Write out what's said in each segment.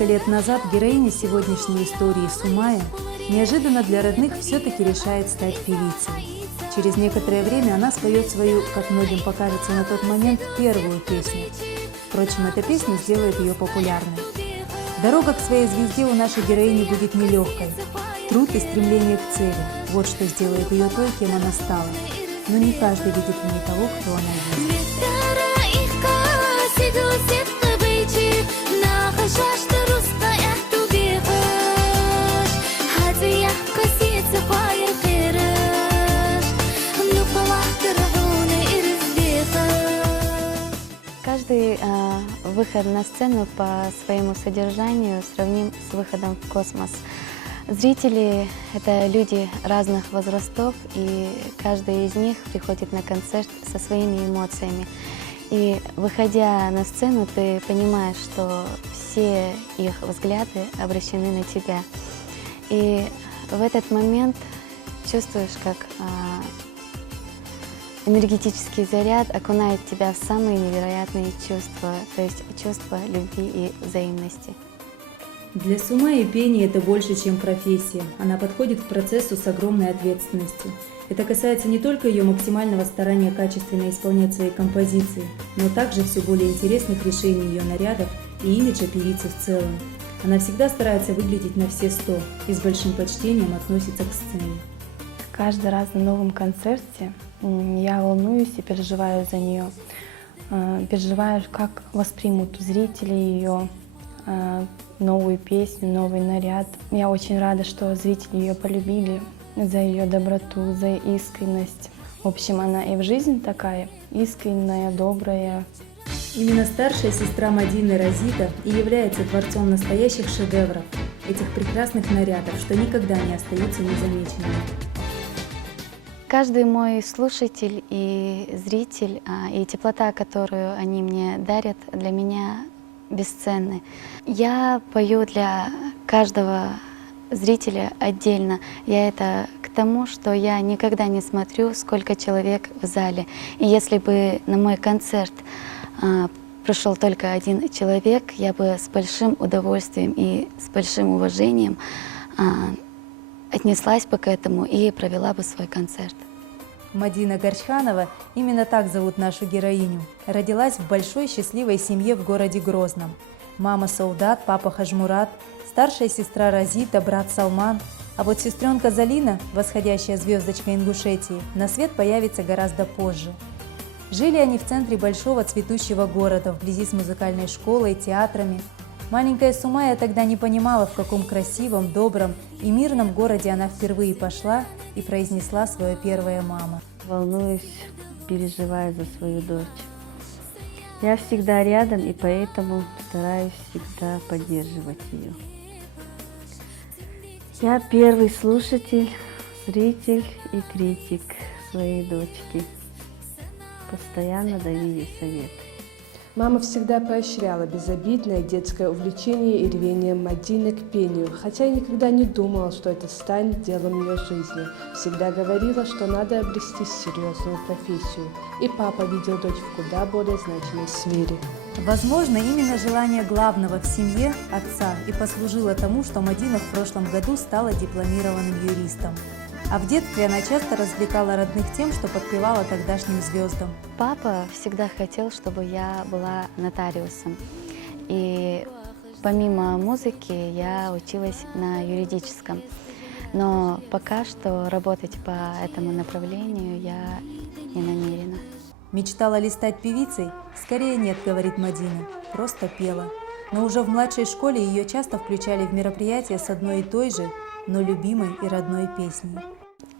Несколько лет назад героиня сегодняшней истории Сумая неожиданно для родных все-таки решает стать певицей. Через некоторое время она споет свою, как многим покажется на тот момент, первую песню. Впрочем, эта песня сделает ее популярной. Дорога к своей звезде у нашей героини будет нелегкой. Труд и стремление к цели – вот что сделает ее той, кем она стала. Но не каждый видит в ней того, кто она есть. Каждый выход на сцену по своему содержанию сравним с выходом в космос. Зрители – это люди разных возрастов, и каждый из них приходит на концерт со своими эмоциями. И выходя на сцену, ты понимаешь, что все их взгляды обращены на тебя. И в этот момент чувствуешь, как энергетический заряд окунает тебя в самые невероятные чувства, то есть чувства любви и взаимности. Для Сумаи пение – это больше, чем профессия. Она подходит к процессу с огромной ответственностью. Это касается не только ее максимального старания качественно исполнять свои композиции, но также все более интересных решений ее нарядов и имиджа певицы в целом. Она всегда старается выглядеть на все 100 и с большим почтением относится к сцене. Каждый раз на новом концерте я волнуюсь и переживаю за нее. Переживаю, как воспримут зрители ее новую песню, новый наряд. Я очень рада, что зрители ее полюбили за ее доброту, за искренность. В общем, она и в жизни такая искренняя, добрая. Именно старшая сестра Мадины Разита и является творцом настоящих шедевров, этих прекрасных нарядов, что никогда не остаются незамеченными. Каждый мой слушатель и зритель, и теплота, которую они мне дарят, для меня бесценны. Я пою для каждого зрителя отдельно. Я это к тому, что я никогда не смотрю, сколько человек в зале. И если бы на мой концерт пришел только один человек, я бы с большим удовольствием и с большим уважением отнеслась бы к этому и провела бы свой концерт. Мадина Горчханова, именно так зовут нашу героиню, родилась в большой счастливой семье в городе Грозном. Мама Саудат, папа Хажмурат, старшая сестра Разита, брат Салман. А вот сестренка Залина, восходящая звездочка Ингушетии, на свет появится гораздо позже. Жили они в центре большого цветущего города, вблизи с музыкальной школой, театрами. Маленькая Сумая тогда не понимала, в каком красивом, добром и мирном городе она впервые пошла и произнесла свое первое «мама». Волнуюсь, переживаю за свою дочь. Я всегда рядом, и поэтому стараюсь всегда поддерживать ее. Я первый слушатель, зритель и критик своей дочки. Постоянно даю ей советы. Мама всегда поощряла безобидное детское увлечение и рвение Мадины к пению, хотя я никогда не думала, что это станет делом ее жизни. Всегда говорила, что надо обрести серьезную профессию. И папа видел дочь в куда более значимой сфере. Возможно, именно желание главного в семье, отца, и послужило тому, что Мадина в прошлом году стала дипломированным юристом. А в детстве она часто развлекала родных тем, что подпевала тогдашним звездам. Папа всегда хотел, чтобы я была нотариусом. И помимо музыки я училась на юридическом. Но пока что работать по этому направлению я не намерена. Мечтала ли стать певицей? Скорее нет, говорит Мадина, просто пела. Но уже в младшей школе ее часто включали в мероприятия с одной и той же, но любимой и родной песней.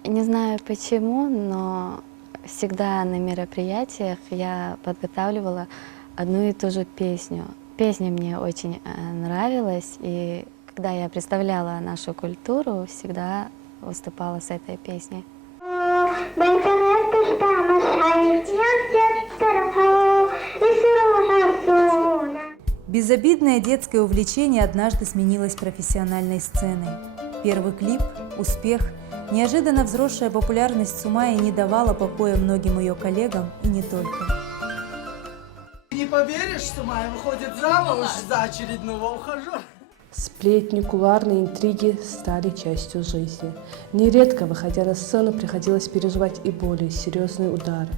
Не знаю почему, но всегда на мероприятиях я подготавливала одну и ту же песню. Песня мне очень нравилась, и когда я представляла нашу культуру, всегда выступала с этой песней. Безобидное детское увлечение однажды сменилось профессиональной сценой. Первый клип, успех, неожиданно взросшая популярность Сумаи не давала покоя многим ее коллегам и не только. Не поверишь, Сумая выходит замуж за очередного ухажера. Сплетни, кулуарные интриги стали частью жизни. Нередко, выходя на сцену, приходилось переживать и более серьезные удары.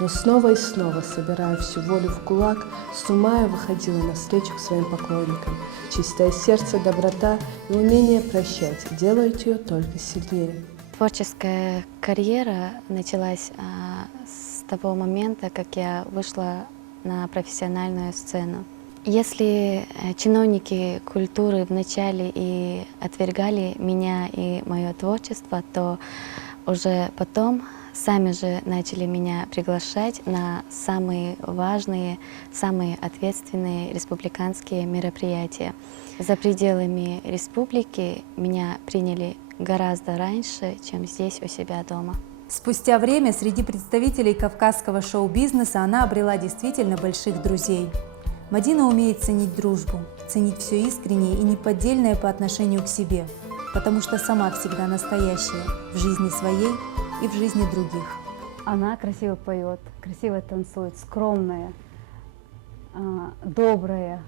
Но снова и снова, собирая всю волю в кулак, Сумая выходила навстречу к своим поклонникам. Чистое сердце, доброта и умение прощать делают ее только сильнее. Творческая карьера началась с того момента, как я вышла на профессиональную сцену. Если чиновники культуры вначале и отвергали меня и мое творчество, то уже потом сами же начали меня приглашать на самые важные, самые ответственные республиканские мероприятия. За пределами республики меня приняли гораздо раньше, чем здесь у себя дома. Спустя время среди представителей кавказского шоу-бизнеса она обрела действительно больших друзей. Мадина умеет ценить дружбу, ценить все искреннее и неподдельное по отношению к себе, потому что сама всегда настоящая в жизни своей и в жизни других. Она красиво поет, красиво танцует, скромная, добрая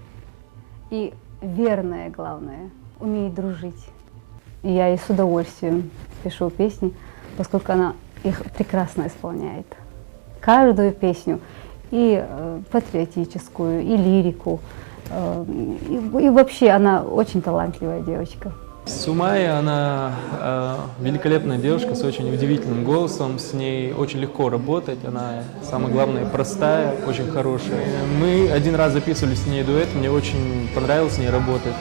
и верная, главное, умеет дружить. И я ей с удовольствием пишу песни, поскольку она их прекрасно исполняет. Каждую песню, и патриотическую, и лирику, и вообще она очень талантливая девочка. Сумая, она великолепная девушка с очень удивительным голосом, с ней очень легко работать, она, самое главное, простая, очень хорошая. Мы один раз записывали с ней дуэт, мне очень понравилось с ней работать,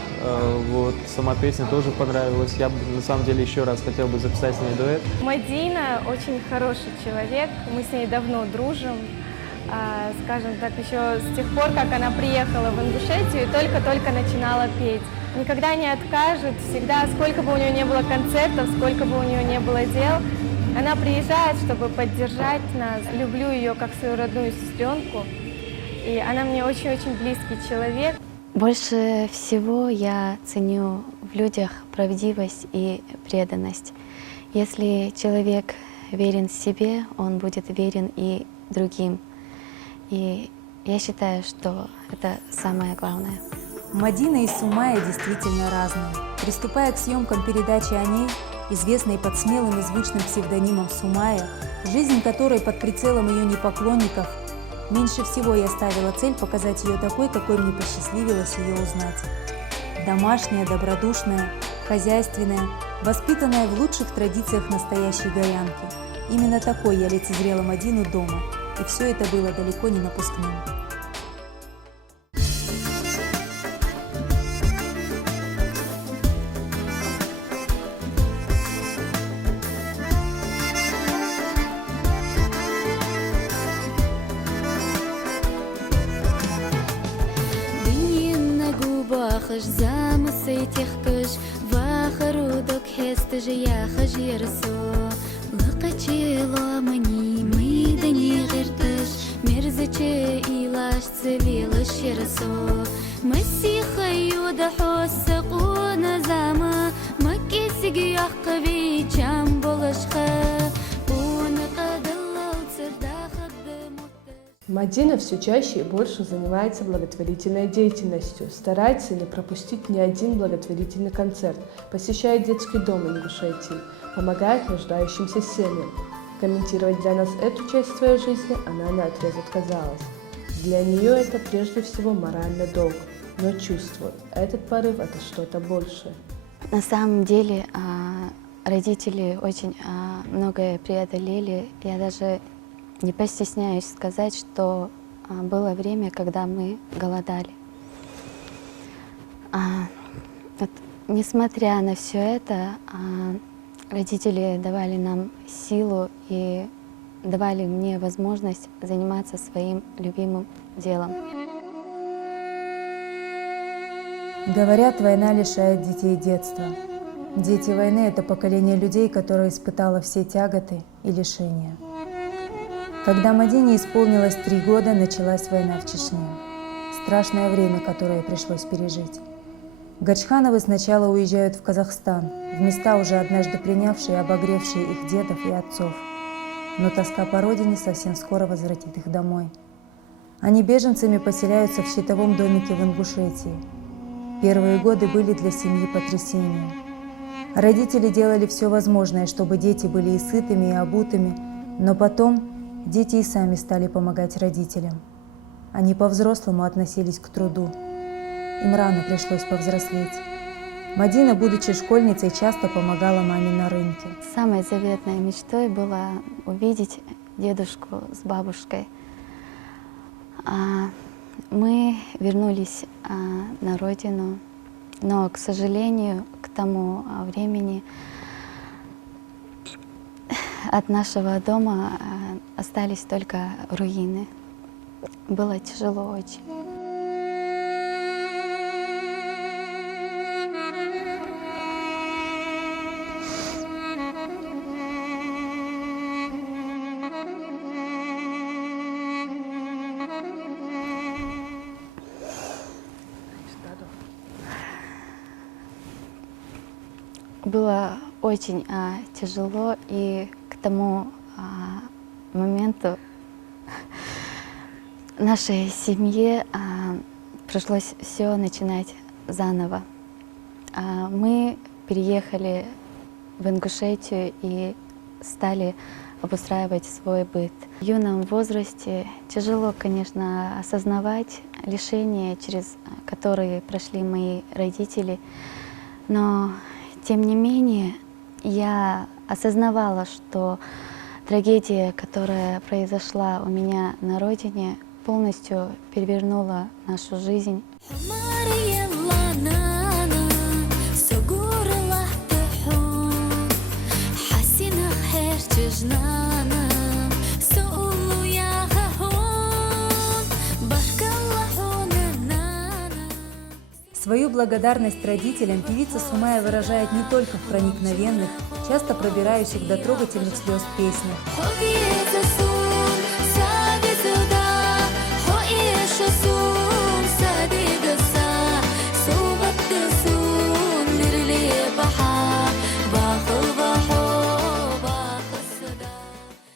вот, сама песня тоже понравилась, я бы на самом деле еще раз хотел бы записать с ней дуэт. Мадина очень хороший человек, мы с ней давно дружим. Скажем так, еще с тех пор, как она приехала в Ингушетию и только-только начинала петь. Никогда не откажет, всегда, сколько бы у нее не было концертов, сколько бы у нее не было дел, она приезжает, чтобы поддержать нас. Люблю ее как свою родную сестренку, и она мне очень-очень близкий человек. Больше всего я ценю в людях правдивость и преданность. Если человек верен себе, он будет верен и другим. И я считаю, что это самое главное. Мадина и Сумая действительно разные. Приступая к съемкам передачи о ней, известной под смелым и звучным псевдонимом Сумая, жизнь которой под прицелом ее непоклонников, меньше всего я ставила цель показать ее такой, какой мне посчастливилось ее узнать. Домашняя, добродушная, хозяйственная, воспитанная в лучших традициях настоящей горянки. Именно такой я лицезрела Мадину дома. И все это было далеко не напускным. باخش زام سيتخكش واخرودك هستج يا خجيرسو لقتي لامني ميدني غيرتش مرزتي إلاش تسبيلش يرسو مسيخ يودا حوسقون زاما مكي سيجي يحقبي جام بولشخه Мадина все чаще и больше занимается благотворительной деятельностью, старается не пропустить ни один благотворительный концерт, посещает детский дом Ингушетии, помогает нуждающимся семьям. Комментировать для нас эту часть своей жизни она наотрез отказалась. Для нее это прежде всего моральный долг, но чувствует, этот порыв – это что-то большее. На самом деле родители очень многое преодолели. Я даже не постесняюсь сказать, что было время, когда мы голодали. Вот, несмотря на все это, родители давали нам силу и давали мне возможность заниматься своим любимым делом. Говорят, война лишает детей детства. Дети войны – это поколение людей, которое испытало все тяготы и лишения. Когда Мадине исполнилось 3 года, началась война в Чечне. Страшное время, которое пришлось пережить. Гачхановы сначала уезжают в Казахстан, в места, уже однажды принявшие и обогревшие их дедов и отцов. Но тоска по родине совсем скоро возвратит их домой. Они беженцами поселяются в щитовом домике в Ингушетии. Первые годы были для семьи потрясением. Родители делали все возможное, чтобы дети были и сытыми, и обутыми, но потом дети и сами стали помогать родителям. Они по-взрослому относились к труду. Им рано пришлось повзрослеть. Мадина, будучи школьницей, часто помогала маме на рынке. Самой заветной мечтой было увидеть дедушку с бабушкой. Мы вернулись на родину, но, к сожалению, к тому времени от нашего дома остались только руины. Было тяжело очень. Было очень тяжело, и к тому моменту нашей семье пришлось все начинать заново. Мы переехали в Ингушетию и стали обустраивать свой быт. В юном возрасте тяжело, конечно, осознавать лишения, через которые прошли мои родители, но тем не менее я осознавала, что трагедия, которая произошла у меня на родине, полностью перевернула нашу жизнь. Свою благодарность родителям певица Сумая выражает не только в проникновенных, часто пробирающих до трогательных слез песнях.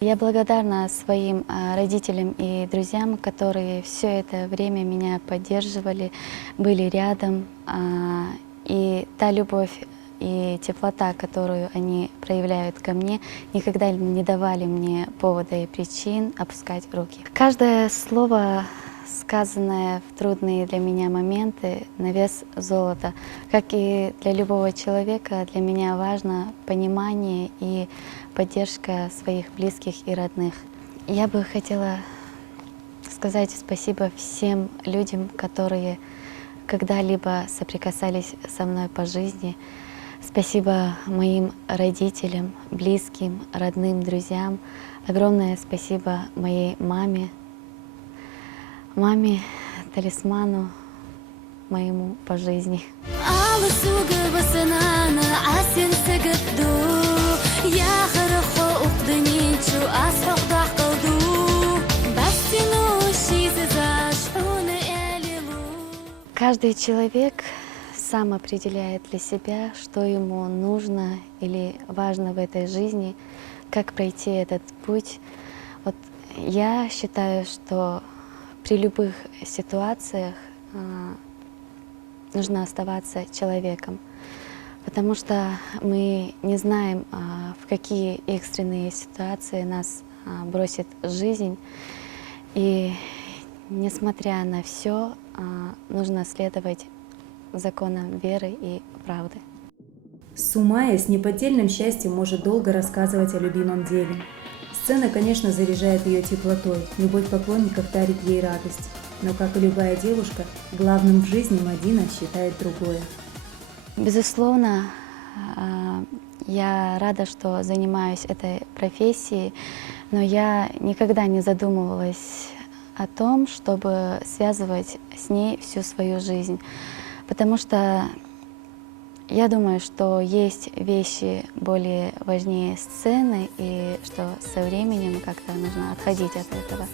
Я благодарна своим родителям и друзьям, которые все это время меня поддерживали, были рядом. И та любовь и теплота, которую они проявляют ко мне, никогда не давали мне повода и причин опускать руки. Каждое слово, сказанное в трудные для меня моменты, на вес золота. Как и для любого человека, для меня важно понимание и поддержка своих близких и родных. Я бы хотела сказать спасибо всем людям, которые когда-либо соприкасались со мной по жизни. Спасибо моим родителям, близким, родным, друзьям. Огромное спасибо моей маме, талисману моему по жизни. Каждый человек сам определяет для себя, что ему нужно или важно в этой жизни, как пройти этот путь. Вот я считаю, что при любых ситуациях нужно оставаться человеком, потому что мы не знаем, в какие экстренные ситуации нас бросит жизнь. И несмотря на все, нужно следовать законам веры и правды. Сумая с неподдельным счастьем может долго рассказывать о любимом деле. Сцена, конечно, заряжает ее теплотой, любовь поклонников дарит ей радость. Но, как и любая девушка, главным в жизни Мадина считает другое. Безусловно, я рада, что занимаюсь этой профессией, но я никогда не задумывалась о том, чтобы связывать с ней всю свою жизнь. Потому что я думаю, что есть вещи более важнее сцены, и что со временем как-то нужно отходить от этого.